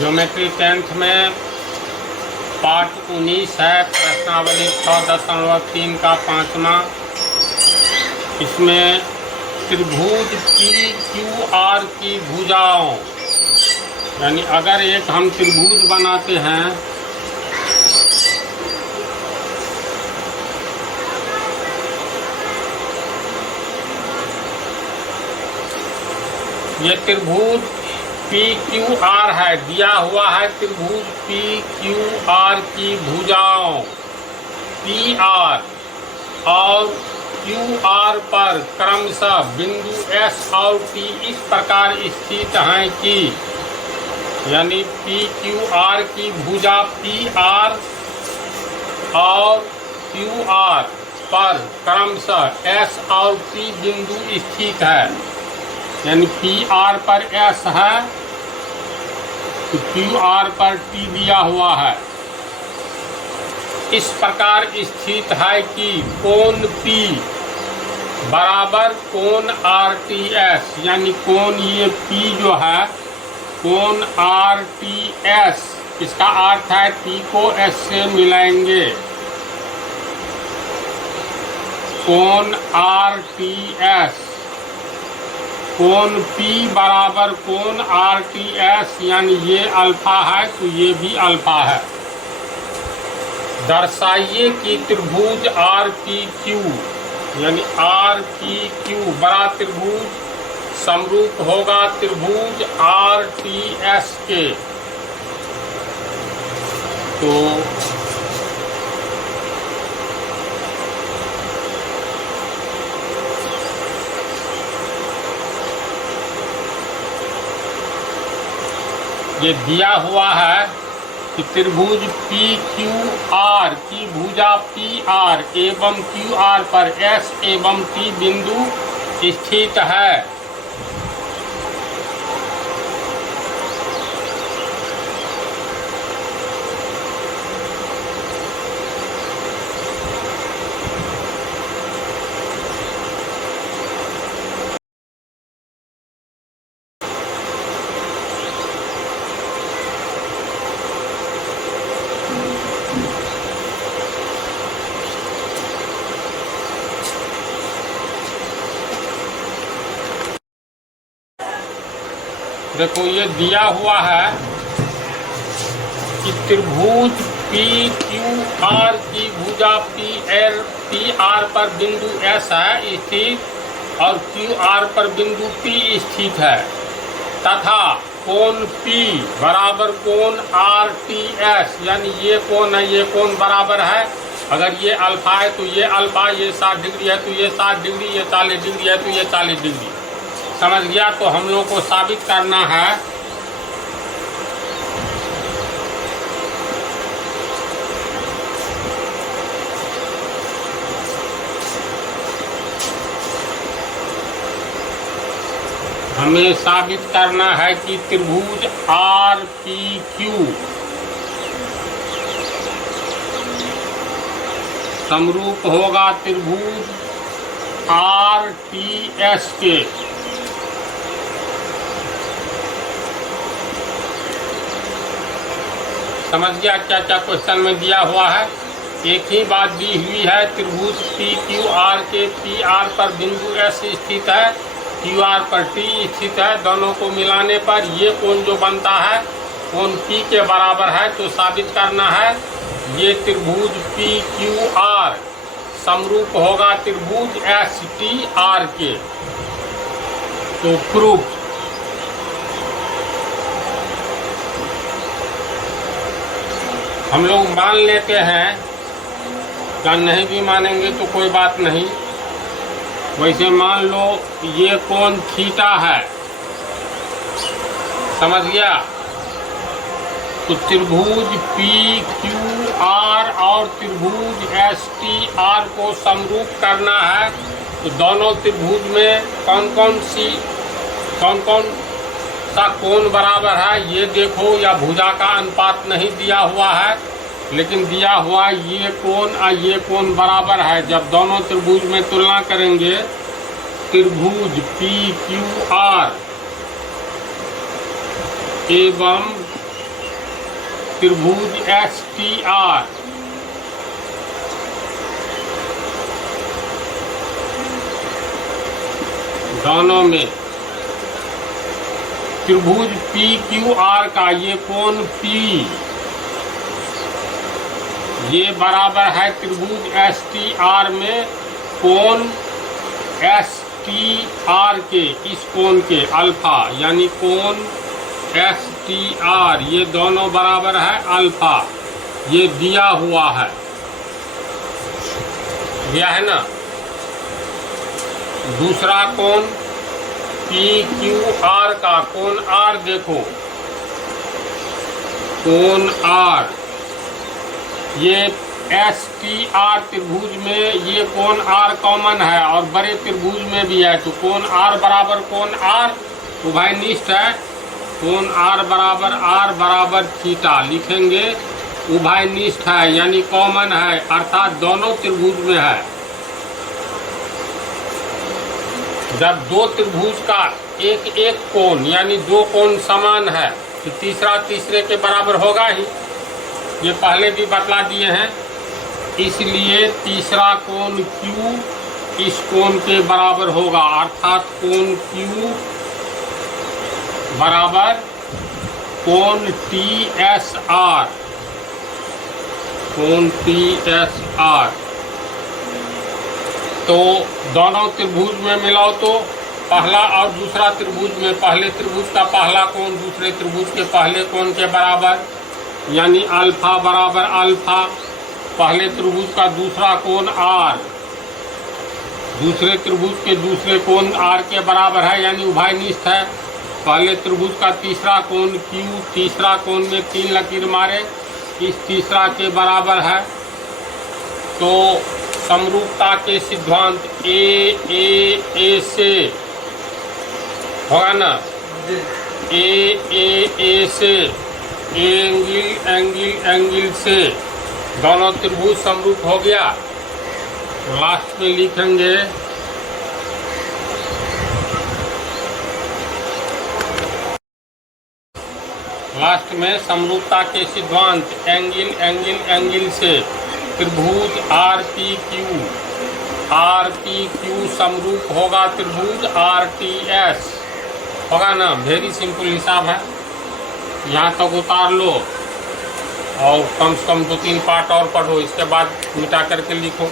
Geometry 10th में part 19 है, प्रश्नावली 6.3 का 5वां। इसमें त्रिभुज PQR की भुजाओं, यानी अगर एक हम त्रिभुज बनाते हैं ये त्रिभुज PQR है, दिया हुआ है त्रिभुज PQR की भुजाओं PR और QR पर क्रमशः बिंदु S और T इस प्रकार स्थित हैं कि, यानी PQR की भुजा PR और QR पर क्रमशः S और T बिंदु स्थित है। यानी PR पर S है तो QR पर T दिया हुआ है। इस प्रकार स्थित है कि कोण P बराबर कोण RTS, यानी कोण ये P जो है कोण RTS, इसका अर्थ है T को S से मिलाएंगे। कोण RTS कोण P बराबर कोण RTS, यानी ये अल्फा है तो ये भी अल्फा है। दर्शाइए कि त्रिभुज RPQ यानी RPQ बड़ा त्रिभुज समरूप होगा त्रिभुज RTS के। तो ये दिया हुआ है कि त्रिभुज PQR की भुजा PR एवं QR पर S एवं T बिंदु स्थित है। देखो ये दिया हुआ है कि त्रिभुज PQR की भुजा PR पर बिंदु S है स्थित और QR पर बिंदु P स्थित है, तथा कोण P बराबर कोण RTS, यानी ये कोण है ये कोण बराबर है। अगर ये अल्फा है तो ये अल्फा, ये 60 डिग्री है तो ये 60 डिग्री, ये 40 डिग्री है तो ये 40 डिग्री। समझ गया? तो हम लोग को साबित करना है हमें साबित करना है कि त्रिभुज RPQ समरूप होगा त्रिभुज RTS के। समझ गया क्या क्या क्वेश्चन में दिया हुआ है? एक ही बात दी हुई है, त्रिभुज PQR के PR पर बिंदु S स्थित है, QR पर T स्थित है। दोनों को मिलाने पर ये कोण जो बनता है कोण P के बराबर है। तो साबित करना है ये त्रिभुज PQR समरूप होगा त्रिभुज STR के। तो प्रूफ हम लोग मान लेते हैं, या नहीं भी मानेंगे तो कोई बात नहीं। वैसे मान लो ये कोण थीटा है, समझ गया? तो त्रिभुज PQR और त्रिभुज STR को समरूप करना है। तो दोनों त्रिभुज में कौन कौन सा कोण बराबर है ये देखो, या भुजा का अनुपात नहीं दिया हुआ है लेकिन दिया हुआ ये कोण और ये कोण बराबर है। जब दोनों त्रिभुज में तुलना करेंगे त्रिभुज PQR एवं त्रिभुज एस टी आर दोनों में त्रिभुज पी क्यू आर का ये कोण P ये बराबर है त्रिभुज एस टी आर में कोण एस टी आर के, इस कोण के अल्फा, यानी कोण एस टी आर ये दोनों बराबर है अल्फा। ये दिया हुआ है, दिया है ना। दूसरा कोण पी क्यू आर का कोण आर देखो, कोण आर ये एस टी आर त्रिभुज में ये कोण आर कॉमन है और बड़े त्रिभुज में भी है, तो कोण आर बराबर कोण आर उभयनिष्ठ है। कोण आर बराबर थीटा लिखेंगे, उभयनिष्ठ है यानी कॉमन है, अर्थात दोनों त्रिभुज में है। जब दो त्रिभुज का एक एक कोण यानी दो कोण समान है तो तीसरा तीसरे के बराबर होगा ही, ये पहले भी बतला दिए हैं। इसलिए तीसरा कोण Q इस कोण के बराबर होगा, अर्थात कोण Q बराबर कोण TSR, कोण TSR। तो दोनों त्रिभुज में मिलाओ तो पहला और दूसरा त्रिभुज में पहले त्रिभुज का पहला कोण दूसरे त्रिभुज के पहले कोण के बराबर, यानी अल्फा बराबर अल्फा। पहले त्रिभुज का दूसरा कोण R दूसरे त्रिभुज के दूसरे कोण R के बराबर है, यानी उभयनिष्ठ है। पहले त्रिभुज का तीसरा कोण Q तीसरा कोण में 3 लकीर मारे, इस तीसरा के बराबर है। तो समरूपता के सिद्धांत ए से होगा ना, ए से एंगल से दोनों त्रिभुज समरूप हो गया। लास्ट में लिखेंगे लास्ट में समरूपता के सिद्धांत एंगल से त्रिभुज RPQ समरूप होगा त्रिभुज RTS, होगा ना। वेरी सिंपल हिसाब है, यहाँ तक उतार लो और कम से कम 2-3 पार्ट और पढ़ो, इसके बाद मिटा करके लिखो।